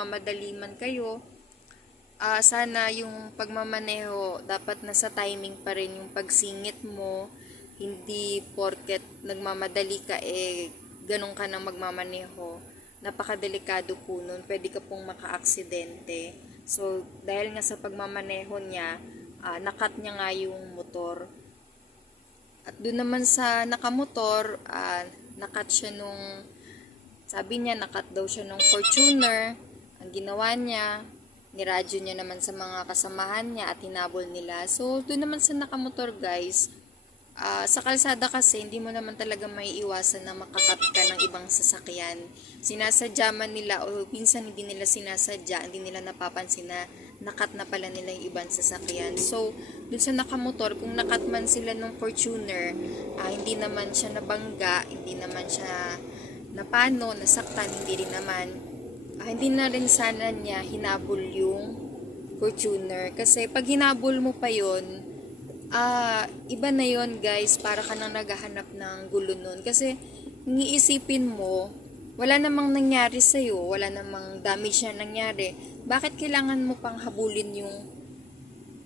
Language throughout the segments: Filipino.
nagmamadali man kayo, sana yung pagmamaneho dapat nasa timing pa rin yung pagsingit mo. Hindi porket nagmamadali ka ganun ka nang magmamaneho. Napakadelikado po nun. Pwede ka pong maka-aksidente. So, dahil nga sa pagmamaneho niya, nakat niya nga yung motor. At doon naman sa nakamotor, nakat siya sabi niya, nakat daw siya nung Fortuner. Ang ginawa niya, niradyo niya naman sa mga kasamahan niya at hinabol nila. So, doon naman sa nakamotor guys, sa kalsada kasi, hindi mo naman talaga may iwasan na makakat ka ng ibang sasakyan. Sinasadya man nila o minsan hindi nila sinasadya, hindi nila napapansin na nakat na pala nila yung ibang sasakyan. So, dun sa nakamotor, kung nakat man sila ng Fortuner, hindi naman siya nabangga, hindi naman siya napano, nasaktan, hindi rin naman. Hindi na rin sana niya hinabol yung Fortuner. Kasi pag hinabol mo pa yon, iba na yon guys, para ka nang naghahanap ng gulo nun. Kasi, iisipin mo, wala namang nangyari sa'yo, wala namang damage na nangyari. Bakit kailangan mo pang habulin yung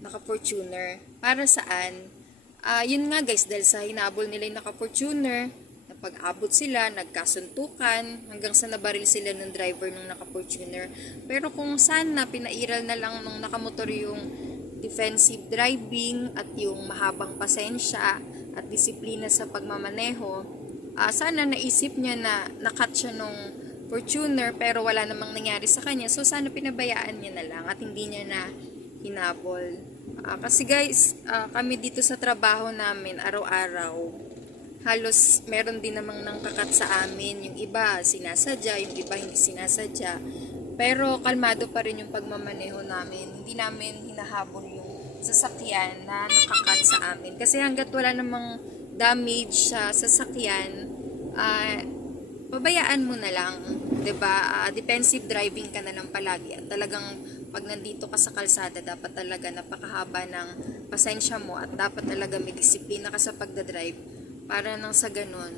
naka-Fortuner? Para saan? Yun nga guys, dahil sa hinabol nila yung naka-Fortuner, napag-abot sila, nagkasuntukan, hanggang sa nabaril sila ng driver ng naka-Fortuner. Pero kung sana pinairal na lang nung nakamotor yung defensive driving at yung mahabang pasensya at disiplina sa pagmamaneho, sana naisip niya na nakat siya nung Fortuner pero wala namang nangyari sa kanya. So sana pinabayaan niya na lang at hindi niya na hinabol. Kasi guys, kami dito sa trabaho namin araw-araw, halos meron din namang nang kakat sa amin. Yung iba sinasadya, yung iba hindi sinasadya. Pero kalmado pa rin yung pagmamaneho namin. Hindi namin hinahabol yung sasakyan na nakakat sa amin. Kasi hanggat wala namang damage sa sasakyan, pabayaan mo na lang. 'Di ba? Defensive driving ka na lang palagi. At talagang pag nandito ka sa kalsada, dapat talaga napakahaba ng pasensya mo at dapat talaga may disiplina ka sa pagdadrive para nang sa ganun,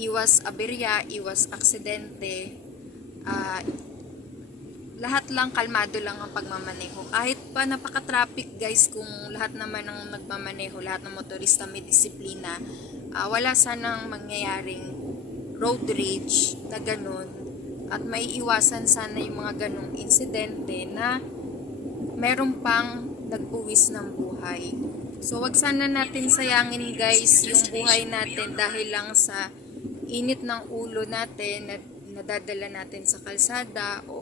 iwas aberya, iwas aksidente, lahat lang kalmado lang ang pagmamaneho. Kahit pa napaka-traffic guys, kung lahat naman ng nagmamaneho, lahat ng motorista may disiplina, wala sanang mangyayaring road rage na ganun. At may iwasan sana yung mga ganung insidente na meron pang nagbuwis ng buhay. So wag sana natin sayangin guys yung buhay natin dahil lang sa init ng ulo natin na nadadala natin sa kalsada o